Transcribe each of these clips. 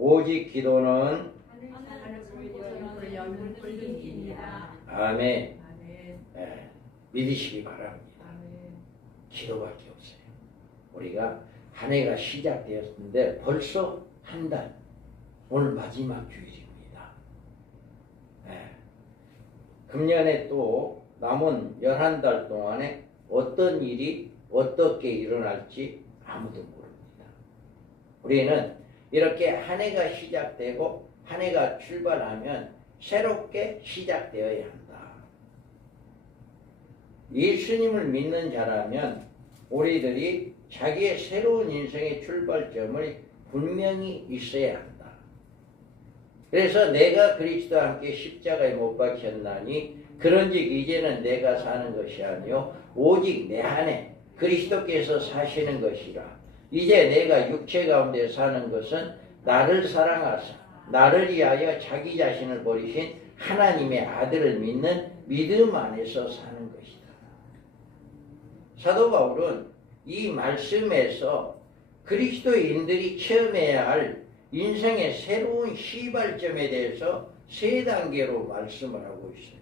오직 기도는 아멘. 예, 믿으시기 바랍니다. 기도밖에 없어요. 우리가 한 해가 시작되었는데 벌써 한 달, 오늘 마지막 주일입니다. 예, 금년에 또 남은 11달 동안에 어떤 일이 어떻게 일어날지 아무도 모릅니다. 우리는 이렇게 한 해가 시작되고 한 해가 출발하면 새롭게 시작되어야 한다. 예수님을 믿는 자라면 우리들이 자기의 새로운 인생의 출발점을 분명히 있어야 한다. 그래서 내가 그리스도와 함께 십자가에 못 박혔나니 그런즉 이제는 내가 사는 것이 아니요 오직 내 안에 그리스도께서 사시는 것이라. 이제 내가 육체 가운데 사는 것은 나를 사랑하사 나를 위하여 자기 자신을 버리신 하나님의 아들을 믿는 믿음 안에서 사는 것이다. 사도 바울은 이 말씀에서 그리스도인들이 체험해야 할 인생의 새로운 시발점에 대해서 세 단계로 말씀을 하고 있어요.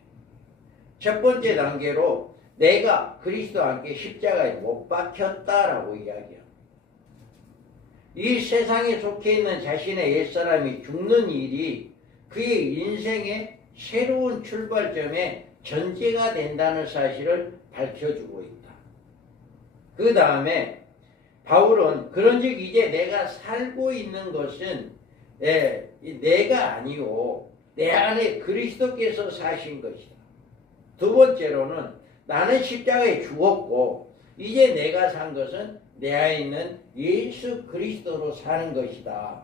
첫 번째 단계로 내가 그리스도와 함께 십자가에 못 박혔다라고 이야기합니다. 이 세상에 속해 있는 자신의 옛사람이 죽는 일이 그의 인생의 새로운 출발점의 전제가 된다는 사실을 밝혀주고 있다. 그 다음에 바울은 그런즉 이제 내가 살고 있는 것은 내가 아니오 내 안에 그리스도께서 사신 것이다. 두 번째로는 나는 십자가에 죽었고 이제 내가 산 것은 내 안에 있는 예수 그리스도로 사는 것이다.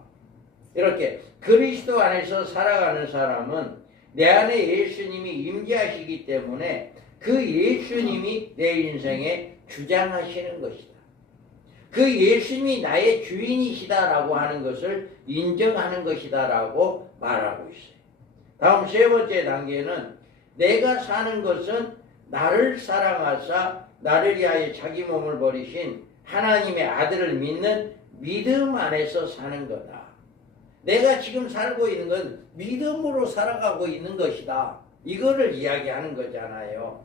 이렇게 그리스도 안에서 살아가는 사람은 내 안에 예수님이 임재하시기 때문에 그 예수님이 내 인생에 주장하시는 것이다. 그 예수님이 나의 주인이시다라고 하는 것을 인정하는 것이다라고 말하고 있어요. 다음 세 번째 단계는 내가 사는 것은 나를 사랑하사 나를 위하여 자기 몸을 버리신 하나님의 아들을 믿는 믿음 안에서 사는 거다. 내가 지금 살고 있는 건 믿음으로 살아가고 있는 것이다. 이거를 이야기하는 거잖아요.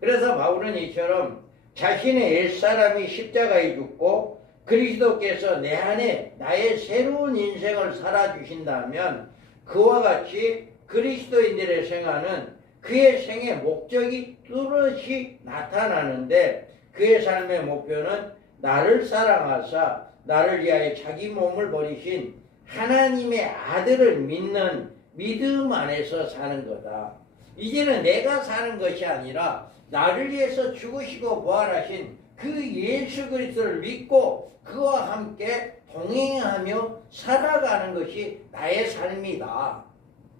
그래서 바울은 이처럼 자신의 옛사람이 십자가에 죽고 그리스도께서 내 안에 나의 새로운 인생을 살아주신다면 그와 같이 그리스도인들의 생활은 그의 생의 목적이 뚜렷이 나타나는데 그의 삶의 목표는 나를 사랑하사 나를 위하여 자기 몸을 버리신 하나님의 아들을 믿는 믿음 안에서 사는 거다. 이제는 내가 사는 것이 아니라 나를 위해서 죽으시고 부활하신 그 예수 그리스도를 믿고 그와 함께 동행하며 살아가는 것이 나의 삶이다.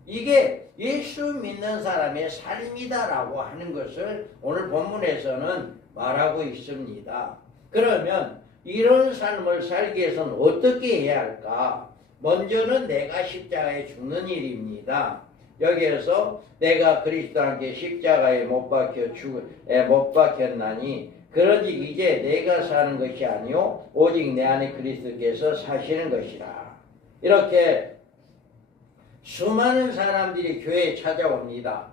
이게 예수 믿는 사람의 삶이다라고 하는 것을 오늘 본문에서는 말하고 있습니다. 그러면 이런 삶을 살기 위해서는 어떻게 해야 할까? 먼저는 내가 십자가에 죽는 일입니다. 여기에서 내가 그리스도와 함께 십자가에 못 박혔나니 그런즉 이제 내가 사는 것이 아니요 오직 내 안에 그리스도께서 사시는 것이라. 이렇게 수많은 사람들이 교회에 찾아옵니다.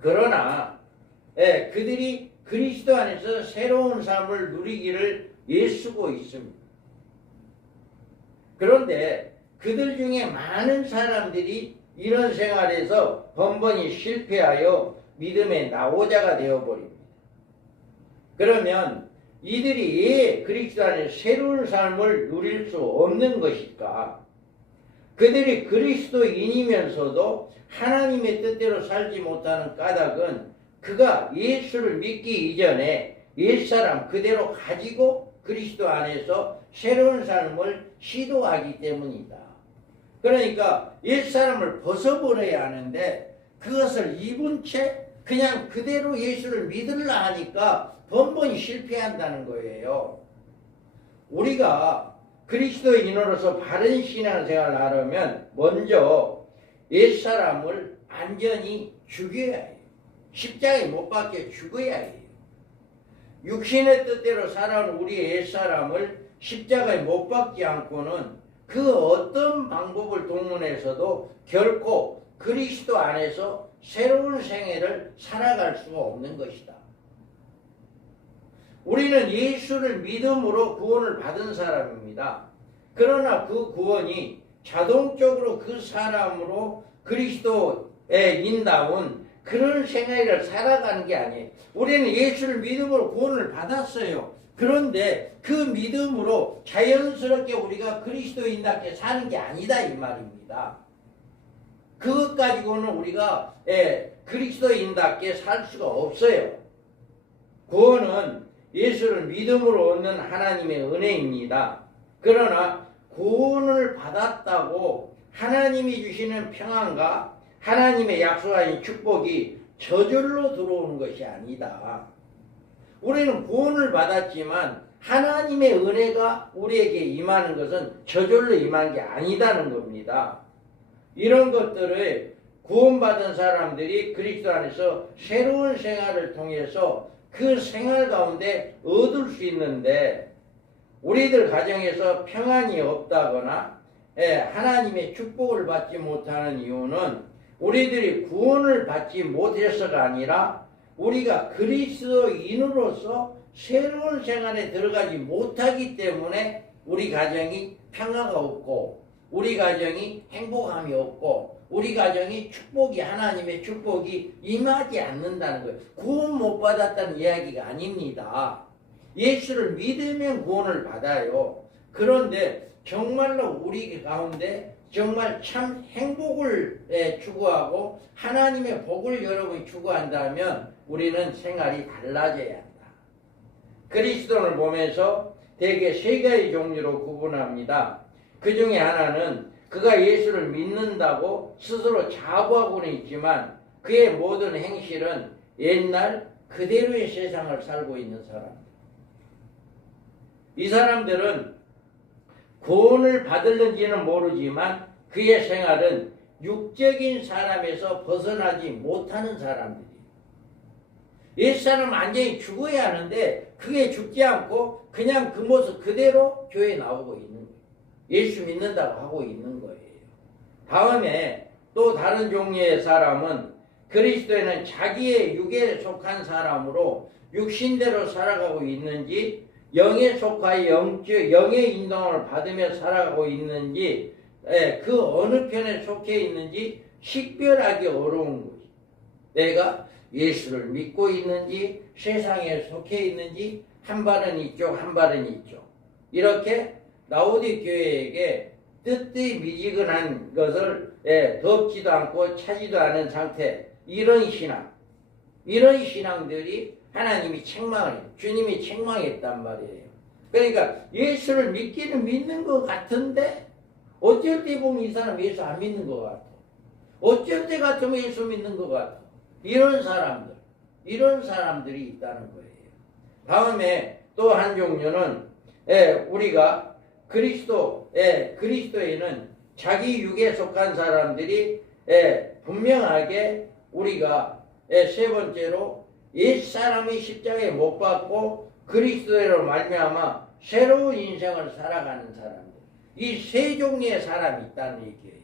그러나 그들이 그리스도 안에서 새로운 삶을 누리기를 애쓰고 있습니다. 그런데 그들 중에 많은 사람들이 이런 생활에서 번번이 실패하여 믿음의 나오자가 되어버립니다. 그러면 이들이 왜 그리스도 안에 새로운 삶을 누릴 수 없는 것일까? 그들이 그리스도인이면서도 하나님의 뜻대로 살지 못하는 까닭은 그가 예수를 믿기 이전에 옛사람 그대로 가지고 그리스도 안에서 새로운 삶을 시도하기 때문이다. 그러니까 옛사람을 벗어버려야 하는데 그것을 입은 채 그냥 그대로 예수를 믿으려 하니까 번번이 실패한다는 거예요. 우리가 그리스도인으로서 바른 신앙생활을 하려면 먼저 옛사람을 완전히 죽여야 해요. 십자가에 못 박혀 죽어야 해요. 육신의 뜻대로 살아온 우리의 옛사람을 십자가에 못 박지 않고는 그 어떤 방법을 동원해서도 결코 그리스도 안에서 새로운 생애를 살아갈 수가 없는 것이다. 우리는 예수를 믿음으로 구원을 받은 사람입니다. 그러나 그 구원이 자동적으로 그 사람으로 그리스도에 인다운 그런 생애를 살아가는 게 아니에요. 우리는 예수를 믿음으로 구원을 받았어요. 그런데 그 믿음으로 자연스럽게 우리가 그리스도인답게 사는 게 아니다 이 말입니다. 그것 가지고는 우리가 그리스도인답게 살 수가 없어요. 구원은 예수를 믿음으로 얻는 하나님의 은혜입니다. 그러나 구원을 받았다고 하나님이 주시는 평안과 하나님의 약속하신 축복이 저절로 들어오는 것이 아니다. 우리는 구원을 받았지만 하나님의 은혜가 우리에게 임하는 것은 저절로 임한 게 아니다는 겁니다. 이런 것들을 구원받은 사람들이 그리스도 안에서 새로운 생활을 통해서 그 생활 가운데 얻을 수 있는데, 우리들 가정에서 평안이 없다거나 하나님의 축복을 받지 못하는 이유는 우리들이 구원을 받지 못해서가 아니라 우리가 그리스도인으로서 새로운 생활에 들어가지 못하기 때문에 우리 가정이 평화가 없고 우리 가정이 행복함이 없고 우리 가정이 축복이 하나님의 축복이 임하지 않는다는 거예요. 구원 못 받았다는 이야기가 아닙니다. 예수를 믿으면 구원을 받아요. 그런데 정말로 우리 가운데 정말 참 행복을 추구하고 하나님의 복을 여러분이 추구한다면 우리는 생활이 달라져야 한다. 그리스도를 보면서 대개 세 가지 종류로 구분합니다. 그 중에 하나는 그가 예수를 믿는다고 스스로 자부하고는 있지만 그의 모든 행실은 옛날 그대로의 세상을 살고 있는 사람들. 이 사람들은 구원을 받을는지는 모르지만 그의 생활은 육적인 사람에서 벗어나지 못하는 사람들이에요. 옛사람은 완전히 죽어야 하는데 그게 죽지 않고 그냥 그 모습 그대로 교회에 나오고 있는 거예요. 예수 믿는다고 하고 있는 거예요. 다음에 또 다른 종류의 사람은 그리스도에는 자기의 육에 속한 사람으로 육신대로 살아가고 있는지 영에 속하여 영의 인도를 받으며 살아가고 있는지 그 어느 편에 속해 있는지 식별하기 어려운 거지. 내가 예수를 믿고 있는지 세상에 속해 있는지 한 발은 이쪽 한 발은 이쪽. 이렇게 라오디 교회에게 뜻이 미지근한 것을 덮지도 않고 차지도 않은 상태. 이런 신앙들이 하나님이 책망을 주님이 책망했단 말이에요. 그러니까 예수를 믿기는 믿는 것 같은데 어쩔 때 보면 이 사람 예수 안 믿는 것 같아. 어쩔 때 같으면 예수 믿는 것 같아. 이런 사람들이 있다는 거예요. 다음에 또 한 종류는 우리가 그리스도에는 자기 육에 속한 사람들이 분명하게 우리가 세 번째로 옛사람이 십자가에 못 박고 그리스도로 말미암아 새로운 인생을 살아가는 사람들. 이 세 종류의 사람이 있다는 얘기예요.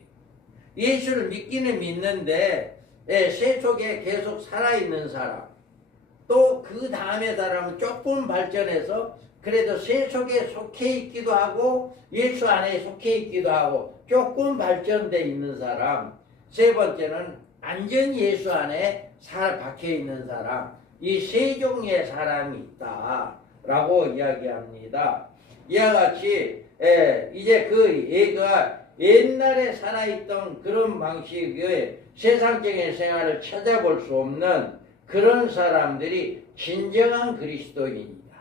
예수를 믿기는 믿는데 세 속에 계속 살아있는 사람. 또 그 다음에 사람은 조금 발전해서 그래도 세 속에 속해 있기도 하고 예수 안에 속해 있기도 하고 조금 발전돼 있는 사람. 세 번째는 완전히 예수 안에 박혀 있는 사람. 이 세 종류의 사람이 있다라고 이야기합니다. 이와 같이 이제 그 얘가 옛날에 살아있던 그런 방식의 세상적인 생활을 찾아볼 수 없는 그런 사람들이 진정한 그리스도인이다.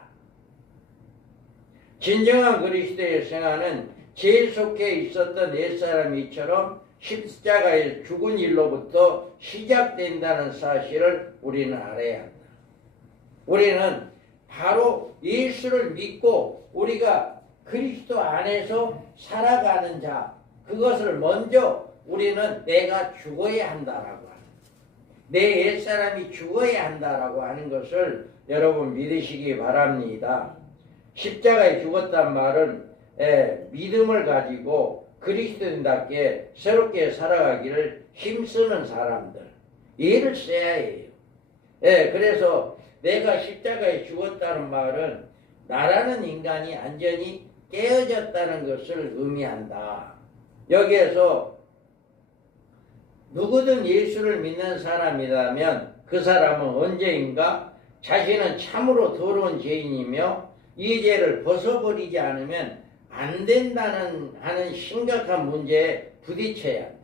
진정한 그리스도의 생활은 제 속해 있었던 옛사람이처럼 십자가에 죽은 일로부터 시작된다는 사실을 우리는 알아야 한다. 우리는 바로 예수를 믿고 우리가 그리스도 안에서 살아가는 자, 그것을 먼저 우리는 내가 죽어야 한다라고 하는, 내 옛사람이 죽어야 한다라고 하는 것을 여러분 믿으시기 바랍니다. 십자가에 죽었단 말은 믿음을 가지고 그리스도인답게 새롭게 살아가기를 힘쓰는 사람들, 예를 써야 해요. 그래서 내가 십자가에 죽었다는 말은 나라는 인간이 완전히 깨어졌다는 것을 의미한다. 여기에서 누구든 예수를 믿는 사람이라면 그 사람은 언제인가 자신은 참으로 더러운 죄인이며 이 죄를 벗어버리지 않으면 안 된다는 하는 심각한 문제에 부딪혀야 한다.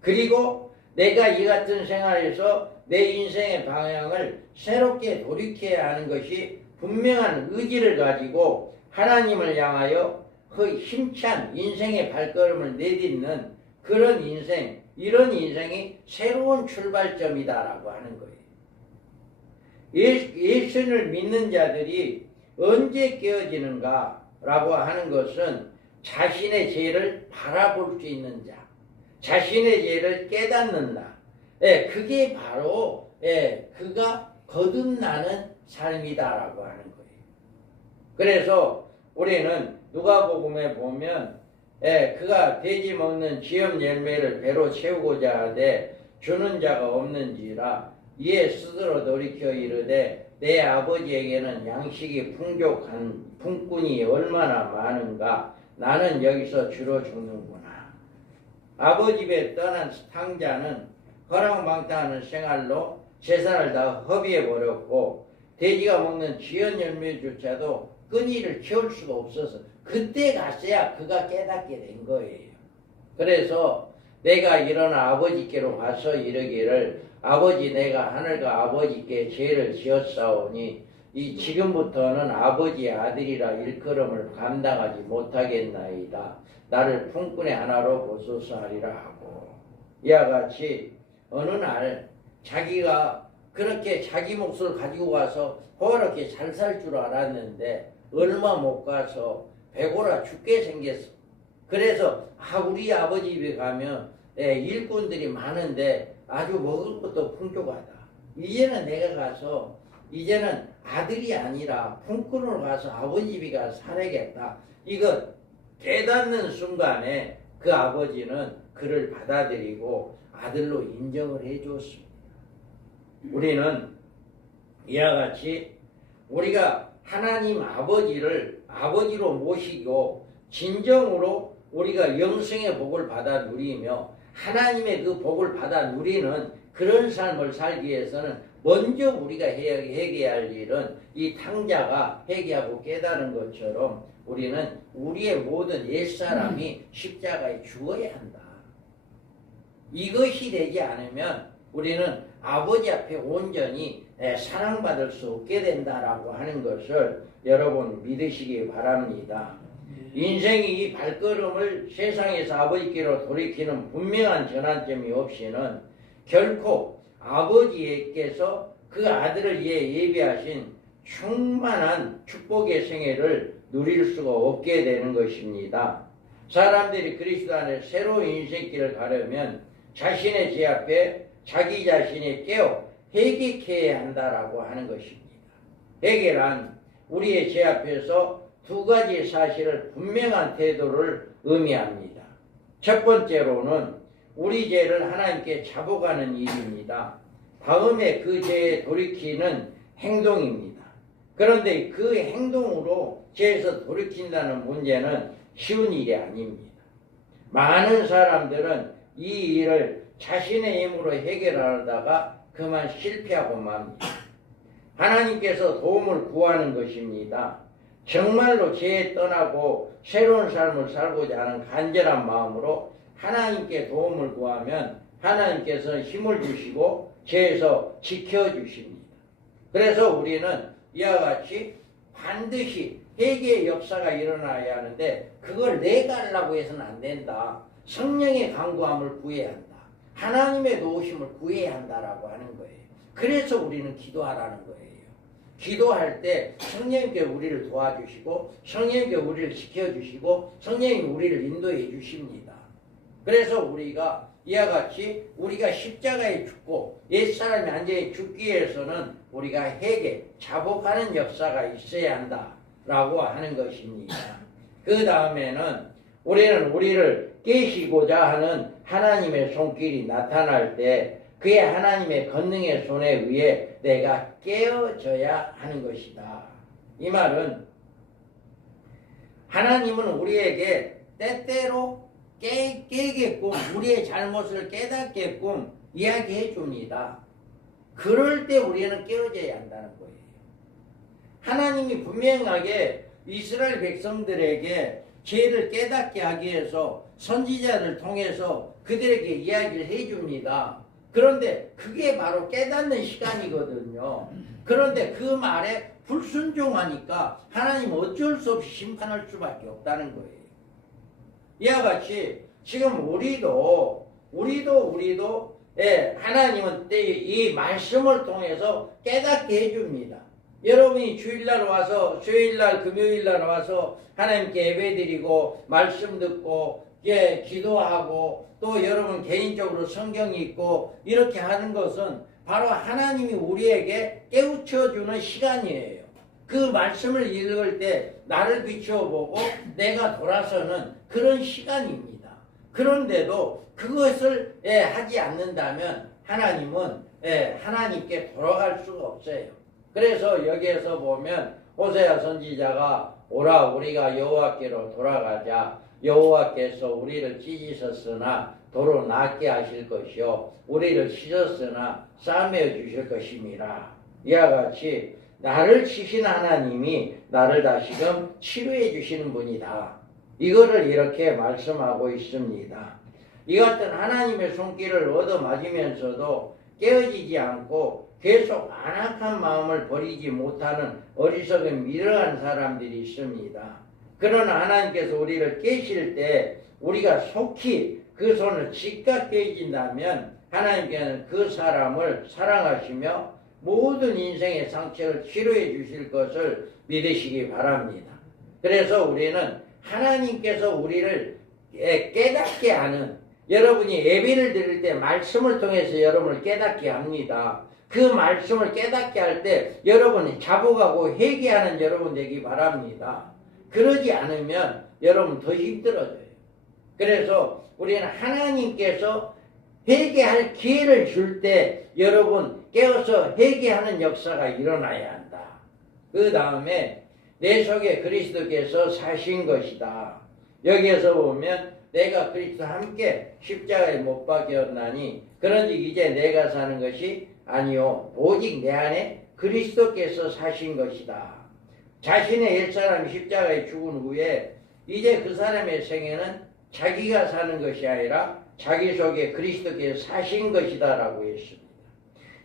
그리고 내가 이 같은 생활에서 내 인생의 방향을 새롭게 돌이켜야 하는 것이 분명한 의지를 가지고 하나님을 향하여 그 힘찬 인생의 발걸음을 내딛는 그런 인생, 이런 인생이 새로운 출발점이다라고 하는 거예요. 예수를 믿는 자들이 언제 깨어지는가라고 하는 것은 자신의 죄를 바라볼 수 있는 자, 자신의 죄를 깨닫는 나, 그게 바로 그가 거듭나는 삶이다라고 하는 거예요. 그래서 우리는 누가복음에 보면 그가 돼지 먹는 지엄 열매를 배로 채우고자 하되 주는 자가 없는지라 이에 스스로 돌이켜 이르되 내 아버지에게는 양식이 풍족한 품꾼이 얼마나 많은가 나는 여기서 주로 죽는구나. 아버지 집에 떠난 탕자는 허랑방탕하는 생활로 재산을 다 허비해버렸고 돼지가 먹는 지연 열매조차도 끈이를 채울 수가 없어서 그때 갔어야 그가 깨닫게 된 거예요. 그래서 내가 일어나 아버지께로 가서 이르기를 아버지 내가 하늘과 아버지께 죄를 지었사오니 이 지금부터는 아버지의 아들이라 일컬음을 감당하지 못하겠나이다. 나를 품꾼의 하나로 보소서 하리라 하고 이와 같이 어느 날 자기가 그렇게 자기 몫을 가지고 가서 그렇게 잘 살 줄 알았는데 얼마 못 가서 배고라 죽게 생겼어. 그래서 우리 아버지 집에 가면 일꾼들이 많은데 아주 먹을 것도 풍족하다. 이제는 내가 가서 이제는 아들이 아니라 품꾼으로 가서 아버지 집에 가서 살아야겠다. 이거 깨닫는 순간에 그 아버지는 그를 받아들이고 아들로 인정을 해주었습니다. 우리는 이와 같이 우리가 하나님 아버지를 아버지로 모시고 진정으로 우리가 영생의 복을 받아 누리며 하나님의 그 복을 받아 누리는 그런 삶을 살기 위해서는 먼저 우리가 해야 할 일은 이 탕자가 회개하고 깨달은 것처럼 우리는 우리의 모든 옛사람이 십자가에 죽어야 한다. 이것이 되지 않으면 우리는 아버지 앞에 온전히 사랑받을 수 없게 된다라고 하는 것을 여러분 믿으시기 바랍니다. 인생이 이 발걸음을 세상에서 아버지께로 돌이키는 분명한 전환점이 없이는 결코 아버지께서 그 아들을 위해 예비하신 충만한 축복의 생애를 누릴 수가 없게 되는 것입니다. 사람들이 그리스도 안에 새로운 인생길을 가려면 자신의 죄 앞에 자기 자신이 깨어 회개해야 한다라고 하는 것입니다. 회개란 우리의 죄 앞에서 두 가지 사실을 분명한 태도를 의미합니다. 첫 번째로는 우리 죄를 하나님께 잡아가는 일입니다. 다음에 그 죄에 돌이키는 행동입니다. 그런데 그 행동으로 죄에서 돌이킨다는 문제는 쉬운 일이 아닙니다. 많은 사람들은 이 일을 자신의 힘으로 해결하다가 그만 실패하고 맙니다. 하나님께서 도움을 구하는 것입니다. 정말로 죄에 떠나고 새로운 삶을 살고자 하는 간절한 마음으로 하나님께 도움을 구하면 하나님께서 힘을 주시고 죄에서 지켜주십니다. 그래서 우리는 이와 같이 반드시 회개의 역사가 일어나야 하는데 그걸 내가 하려고 해서는 안 된다. 성령의 강구함을 구해야 한다. 하나님의 도우심을 구해야 한다라고 하는 거예요. 그래서 우리는 기도하라는 거예요. 기도할 때 성령님께 우리를 도와주시고 성령님께 우리를 지켜주시고 성령님이 우리를 인도해 주십니다. 그래서 우리가 이와 같이 우리가 십자가에 죽고 옛사람이 완전히 죽기 위해서는 우리가 회개, 자복하는 역사가 있어야 한다라고 하는 것입니다. 그 다음에는 우리는 우리를 깨시고자 하는 하나님의 손길이 나타날 때 그의 하나님의 권능의 손에 의해 내가 깨어져야 하는 것이다. 이 말은 하나님은 우리에게 때때로 깨게끔 우리의 잘못을 깨닫게끔 이야기해 줍니다. 그럴 때 우리는 깨어져야 한다는 거예요. 하나님이 분명하게 이스라엘 백성들에게 죄를 깨닫게 하기 위해서 선지자를 통해서 그들에게 이야기를 해줍니다. 그런데 그게 바로 깨닫는 시간이거든요. 그런데 그 말에 불순종하니까 하나님은 어쩔 수 없이 심판할 수밖에 없다는 거예요. 이와 같이 지금 우리도 하나님은 이 말씀을 통해서 깨닫게 해줍니다. 여러분이 주일날 와서 수요일날 금요일날 와서 하나님께 예배드리고 말씀 듣고 기도하고 또 여러분 개인적으로 성경 읽고 이렇게 하는 것은 바로 하나님이 우리에게 깨우쳐주는 시간이에요. 그 말씀을 읽을 때 나를 비추어보고 내가 돌아서는 그런 시간입니다. 그런데도 그것을 하지 않는다면 하나님은 하나님께 돌아갈 수가 없어요. 그래서 여기에서 보면 호세아 선지자가 오라 우리가 여호와께로 돌아가자. 여호와께서 우리를 찢으셨으나 도로 낫게 하실 것이요 우리를 씻었으나 싸매어 주실 것임이라. 이와 같이 나를 치신 하나님이 나를 다시금 치료해 주시는 분이다. 이거를 이렇게 말씀하고 있습니다. 이 같은 하나님의 손길을 얻어맞으면서도 깨어지지 않고 계속 안악한 마음을 버리지 못하는 어리석은 미련한 사람들이 있습니다. 그러나 하나님께서 우리를 깨실 때 우리가 속히 그 손을 즉각 깨진다면 하나님께는 그 사람을 사랑하시며 모든 인생의 상처를 치료해 주실 것을 믿으시기 바랍니다. 그래서 우리는 하나님께서 우리를 깨닫게 하는, 여러분이 예배를 드릴 때 말씀을 통해서 여러분을 깨닫게 합니다. 그 말씀을 깨닫게 할 때 여러분이 자복하고 회개하는 여러분 되기 바랍니다. 그러지 않으면 여러분 더 힘들어져요. 그래서 우리는 하나님께서 회개할 기회를 줄 때 여러분 깨어서 회개하는 역사가 일어나야 한다. 그 다음에 내 속에 그리스도께서 사신 것이다. 여기에서 보면 내가 그리스도와 함께 십자가에 못 박혔나니 그런즉 이제 내가 사는 것이 아니요 오직 내 안에 그리스도께서 사신 것이다. 자신의 옛사람이 십자가에 죽은 후에 이제 그 사람의 생애는 자기가 사는 것이 아니라 자기 속에 그리스도께서 사신 것이다 라고 했습니다.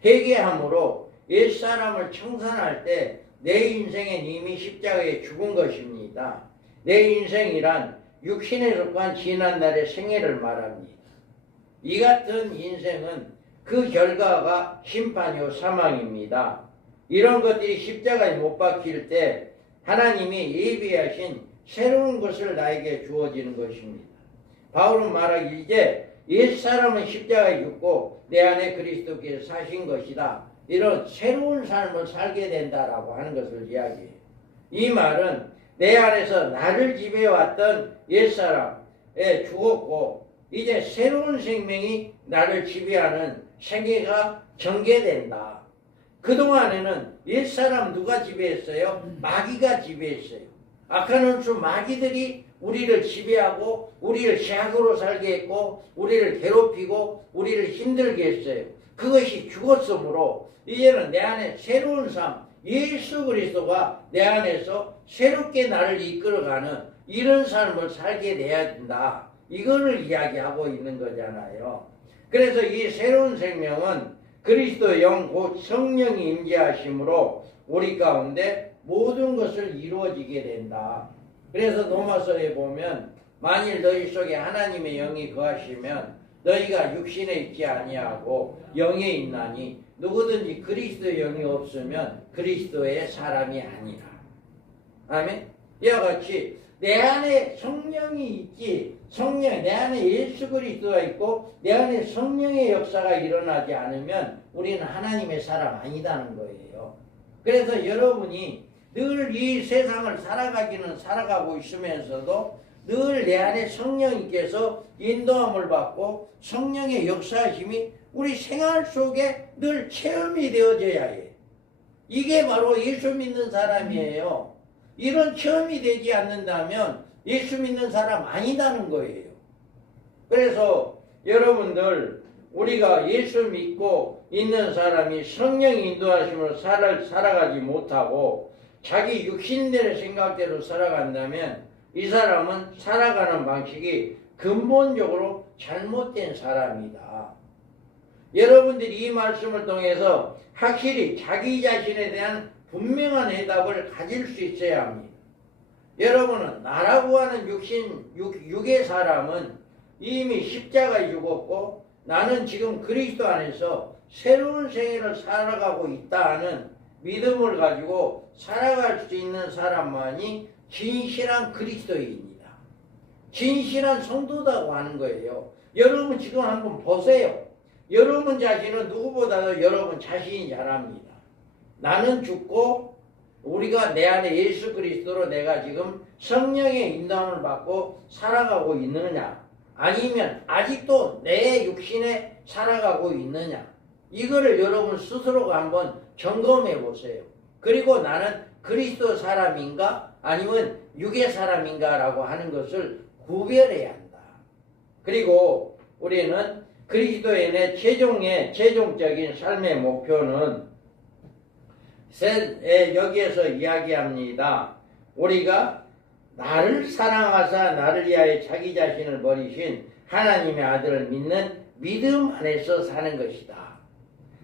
회개함으로 옛사람을 청산할 때 내 인생엔 이미 십자가에 죽은 것입니다. 내 인생이란 육신에 속한 지난날의 생애를 말합니다. 이 같은 인생은 그 결과가 심판이요 사망입니다. 이런 것들이 십자가에 못 박힐 때 하나님이 예비하신 새로운 것을 나에게 주어지는 것입니다. 바울은 말하기 이제 옛사람은 십자가에 죽고 내 안에 그리스도께서 사신 것이다. 이런 새로운 삶을 살게 된다라고 하는 것을 이야기해요. 이 말은 내 안에서 나를 지배해왔던 옛사람에 죽었고 이제 새로운 생명이 나를 지배하는 생애가 전개된다. 그동안에는 옛사람 누가 지배했어요? 마귀가 지배했어요. 악한 원수 마귀들이 우리를 지배하고 우리를 죄악으로 살게 했고 우리를 괴롭히고 우리를 힘들게 했어요. 그것이 죽었으므로 이제는 내 안에 새로운 삶, 예수 그리스도가 내 안에서 새롭게 나를 이끌어가는 이런 삶을 살게 돼야 된다. 이거를 이야기하고 있는 거잖아요. 그래서 이 새로운 생명은 그리스도의 영 곧 성령이 임재하심으로 우리 가운데 모든 것을 이루어지게 된다. 그래서 로마서에 보면 만일 너희 속에 하나님의 영이 거하시면 너희가 육신에 있지 아니하고 영에 있나니 누구든지 그리스도의 영이 없으면 그리스도의 사람이 아니라. 아멘. 이와 같이 내 안에 성령이 있지, 내 안에 예수 그리스도가 있고 내 안에 성령의 역사가 일어나지 않으면 우리는 하나님의 사람 아니다는 거예요. 그래서 여러분이 늘 이 세상을 살아가기는 살아가고 있으면서도 늘 내 안에 성령님께서 인도함을 받고 성령의 역사하심이 우리 생활 속에 늘 체험이 되어져야 해. 이게 바로 예수 믿는 사람이에요. 이런 체험이 되지 않는다면 예수 믿는 사람 아니다는 거예요. 그래서 여러분들, 우리가 예수 믿고 있는 사람이 성령 인도하심으로 살아가지 못하고 자기 육신대로 생각대로 살아간다면 이 사람은 살아가는 방식이 근본적으로 잘못된 사람이다. 여러분들이 이 말씀을 통해서 확실히 자기 자신에 대한 분명한 해답을 가질 수 있어야 합니다. 여러분은 나라고 하는 육의 사람은 이미 십자가에 죽었고 나는 지금 그리스도 안에서 새로운 생애를 살아가고 있다 하는 믿음을 가지고 살아갈 수 있는 사람만이 진실한 그리스도인이다. 진실한 성도다고 하는 거예요. 여러분 지금 한번 보세요. 여러분 자신은 누구보다도 여러분 자신이 잘합니다. 나는 죽고 우리가 내 안에 예수 그리스도로 내가 지금 성령의 인도함을 받고 살아가고 있느냐, 아니면 아직도 내 육신에 살아가고 있느냐, 이거를 여러분 스스로가 한번 점검해 보세요. 그리고 나는 그리스도 사람인가 아니면 육의 사람인가 라고 하는 것을 구별해야 한다. 그리고 우리는 그리스도인의 최종적인 삶의 목표는 여기에서 이야기합니다. 우리가 나를 사랑하사 나를 위하여 자기 자신을 버리신 하나님의 아들을 믿는 믿음 안에서 사는 것이다.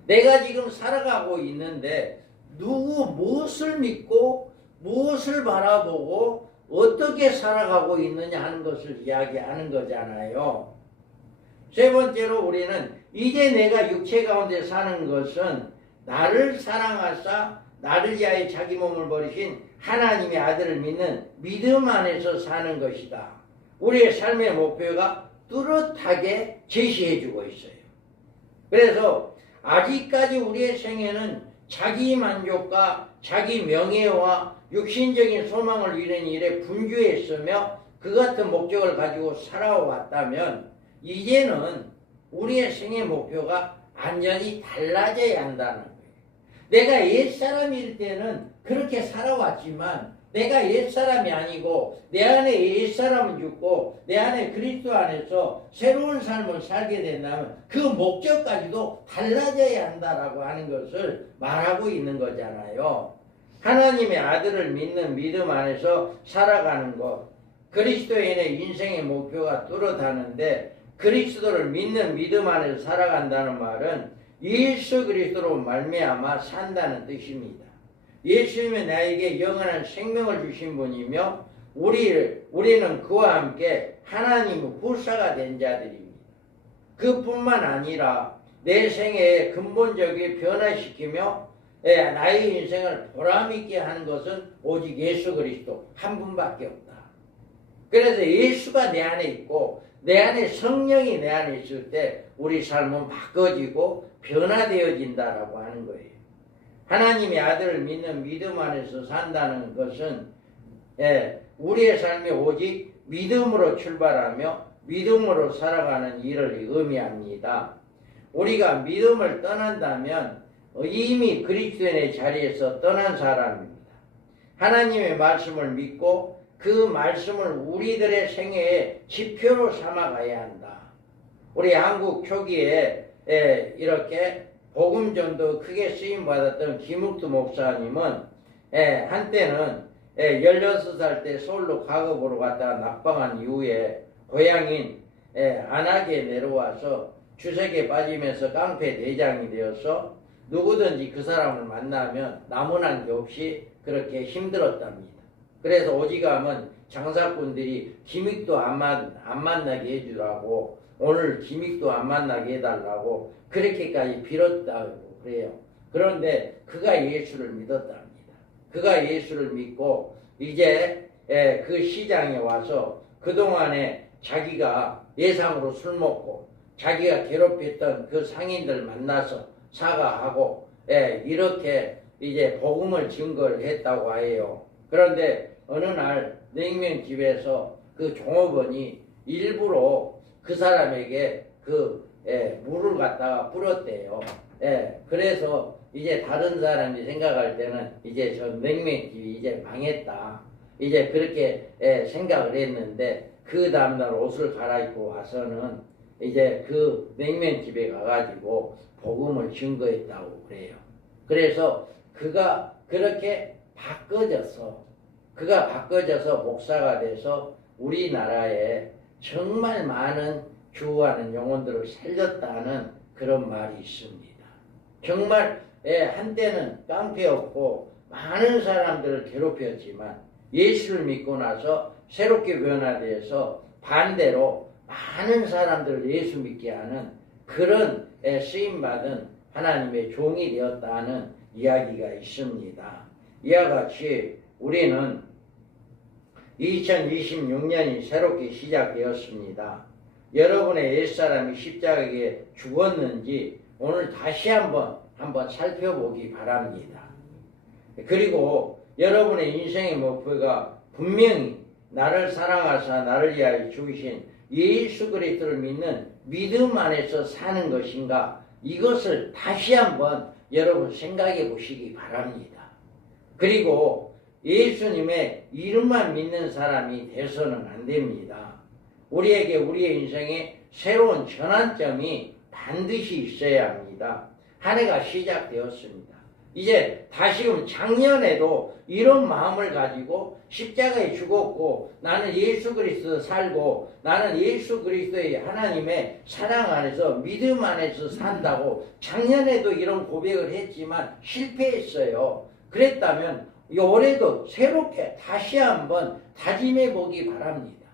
내가 지금 살아가고 있는데 무엇을 믿고 무엇을 바라보고 어떻게 살아가고 있느냐 하는 것을 이야기하는 거잖아요. 세 번째로 우리는 이제 내가 육체 가운데 사는 것은 나를 사랑하사 나를 위하여 자기 몸을 버리신 하나님의 아들을 믿는 믿음 안에서 사는 것이다. 우리의 삶의 목표가 뚜렷하게 제시해주고 있어요. 그래서 아직까지 우리의 생애는 자기 만족과 자기 명예와 육신적인 소망을 이루는 일에 분주했으며 그 같은 목적을 가지고 살아왔다면 이제는 우리의 생애 목표가 완전히 달라져야 한다는 거예요. 내가 옛사람일 때는 그렇게 살아왔지만 내가 옛사람이 아니고 내 안에 옛사람은 죽고 내 안에 그리스도 안에서 새로운 삶을 살게 된다면 그 목적까지도 달라져야 한다라고 하는 것을 말하고 있는 거잖아요. 하나님의 아들을 믿는 믿음 안에서 살아가는 것, 그리스도인의 인생의 목표가 뚜렷하는데 그리스도를 믿는 믿음 안에서 살아간다는 말은 예수 그리스도로 말미암아 산다는 뜻입니다. 예수님은 나에게 영원한 생명을 주신 분이며 우리는 그와 함께 하나님의 후사가 된 자들입니다. 그뿐만 아니라 내 생애에 근본적인 변화시키며 나의 인생을 보람있게 하는 것은 오직 예수 그리스도 한 분밖에 없다. 그래서 예수가 내 안에 있고 내 안에 성령이 내 안에 있을 때 우리 삶은 바꿔지고 변화되어진다라고 하는 거예요. 하나님의 아들을 믿는 믿음 안에서 산다는 것은 우리의 삶이 오직 믿음으로 출발하며 믿음으로 살아가는 일을 의미합니다. 우리가 믿음을 떠난다면 이미 그리스도인의 자리에서 떠난 사람입니다. 하나님의 말씀을 믿고 그 말씀을 우리들의 생애의 지표로 삼아가야 한다. 우리 한국 초기에 이렇게 복음 전도 크게 쓰임받았던 김욱두 목사님은 한때는 16살 때 서울로 과거보러 갔다가 낙방한 이후에 고향인 안악에 내려와서 주색에 빠지면서 깡패 대장이 되어서 누구든지 그 사람을 만나면 나무난 게 없이 그렇게 힘들었답니다. 그래서 오지감은 장사꾼들이 기믹도 안 만나게 해주라고, 오늘 기믹도 안 만나게 해달라고 그렇게까지 빌었다고 그래요. 그런데 그가 예수를 믿었답니다. 그가 예수를 믿고 이제 그 시장에 와서 그동안에 자기가 예상으로 술 먹고 자기가 괴롭혔던 그 상인들 만나서 사과하고 이렇게 이제 복음을 증거를 했다고 해요. 그런데 어느 날 냉면집에서 그 종업원이 일부러 그 사람에게 물을 갖다가 뿌렸대요. 그래서 이제 다른 사람이 생각할 때는 이제 저 냉면집이 이제 망했다. 이제 그렇게 생각을 했는데 그 다음날 옷을 갈아입고 와서는 이제 그 냉면집에 가가지고 복음을 증거했다고 그래요. 그래서 그가 그렇게 바꿔져서 목사가 돼서 우리나라에 정말 많은 주구하는 영혼들을 살렸다는 그런 말이 있습니다. 정말 한때는 깡패였고 많은 사람들을 괴롭혔지만 예수를 믿고 나서 새롭게 변화되어서 반대로 많은 사람들을 예수 믿게 하는 그런 쓰임받은 하나님의 종이 되었다는 이야기가 있습니다. 이와 같이 우리는 2026년이 새롭게 시작되었습니다. 여러분의 옛사람이 십자가에 죽었는지 오늘 다시 한번 살펴보기 바랍니다. 그리고 여러분의 인생의 목표가 분명히 나를 사랑하사 나를 위하여 죽으신 예수 그리스도를 믿는 믿음 안에서 사는 것인가, 이것을 다시 한번 여러분 생각해 보시기 바랍니다. 그리고 예수님의 이름만 믿는 사람이 돼서는 안 됩니다. 우리에게 우리의 인생에 새로운 전환점이 반드시 있어야 합니다. 한 해가 시작되었습니다. 이제 다시금 작년에도 이런 마음을 가지고 십자가에 죽었고 나는 예수 그리스도 살고 나는 예수 그리스도의 하나님의 사랑 안에서 믿음 안에서 산다고 작년에도 이런 고백을 했지만 실패했어요. 그랬다면 올해도 새롭게 다시 한번 다짐해 보기 바랍니다.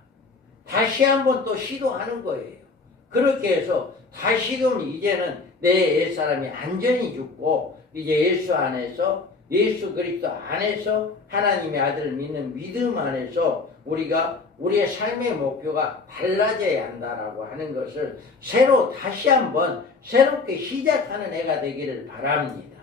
다시 한번 또 시도하는 거예요. 그렇게 해서 다시금 이제는 내 옛사람이 안전히 죽고 이제 예수 안에서 예수 그리스도 안에서 하나님의 아들을 믿는 믿음 안에서 우리가 우리의 삶의 목표가 달라져야 한다라고 하는 것을 다시 한번 새롭게 시작하는 해가 되기를 바랍니다.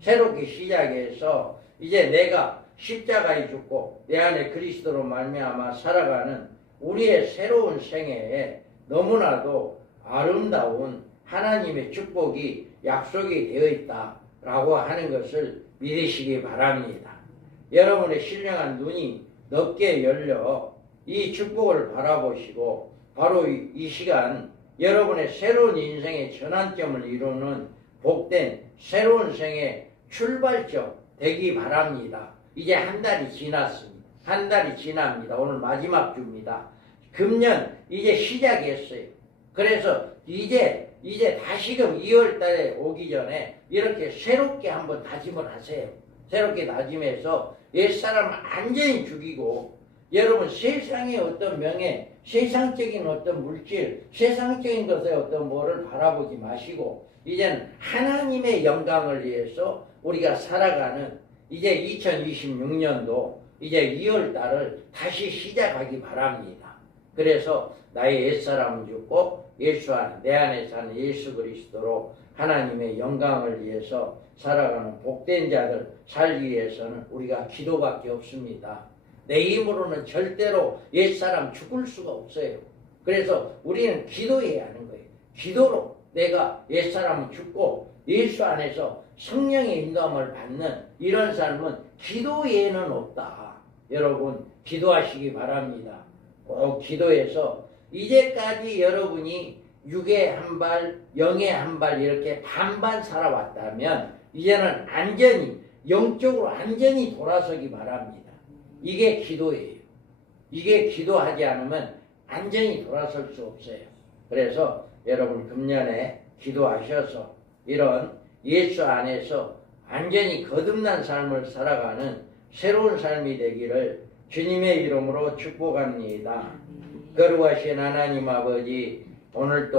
새롭게 시작해서 이제 내가 십자가에 죽고 내 안에 그리스도로 말미암아 살아가는 우리의 새로운 생애에 너무나도 아름다운 하나님의 축복이 약속이 되어 있다라고 하는 것을 믿으시기 바랍니다. 여러분의 신령한 눈이 넓게 열려 이 축복을 바라보시고 바로 이 시간 여러분의 새로운 인생의 전환점을 이루는 복된 새로운 생의 출발점 되기 바랍니다. 이제 한 달이 지났습니다. 한 달이 지납니다. 오늘 마지막 주입니다. 금년 이제 시작했어요. 그래서 이제 다시금 2월 달에 오기 전에 이렇게 새롭게 한번 다짐을 하세요. 새롭게 다짐해서 옛사람을 완전히 죽이고 여러분 세상의 어떤 명예, 세상적인 어떤 물질, 세상적인 것의 어떤 뭐를 바라보지 마시고 이제는 하나님의 영광을 위해서 우리가 살아가는 이제 2026년도 이제 2월 달을 다시 시작하기 바랍니다. 그래서 나의 옛사람은 죽고 예수 안에 내 안에 사는 예수 그리스도로 하나님의 영광을 위해서 살아가는 복된 자들 살기 위해서는 우리가 기도밖에 없습니다. 내 힘으로는 절대로 옛사람 죽을 수가 없어요. 그래서 우리는 기도해야 하는 거예요. 기도로 내가 옛사람은 죽고 예수 안에서 성령의 인도함을 받는 이런 삶은 기도 외에는 없다. 여러분 기도하시기 바랍니다. 꼭 기도해서 이제까지 여러분이 육의 한 발, 영의 한 발 이렇게 반반 살아왔다면 이제는 안전히 영적으로 안전히 돌아서기 바랍니다. 이게 기도예요. 이게 기도하지 않으면 안전히 돌아설 수 없어요. 그래서 여러분 금년에 기도하셔서 이런 예수 안에서 안전히 거듭난 삶을 살아가는 새로운 삶이 되기를 주님의 이름으로 축복합니다. 거룩하신 하나님 아버지, 오늘도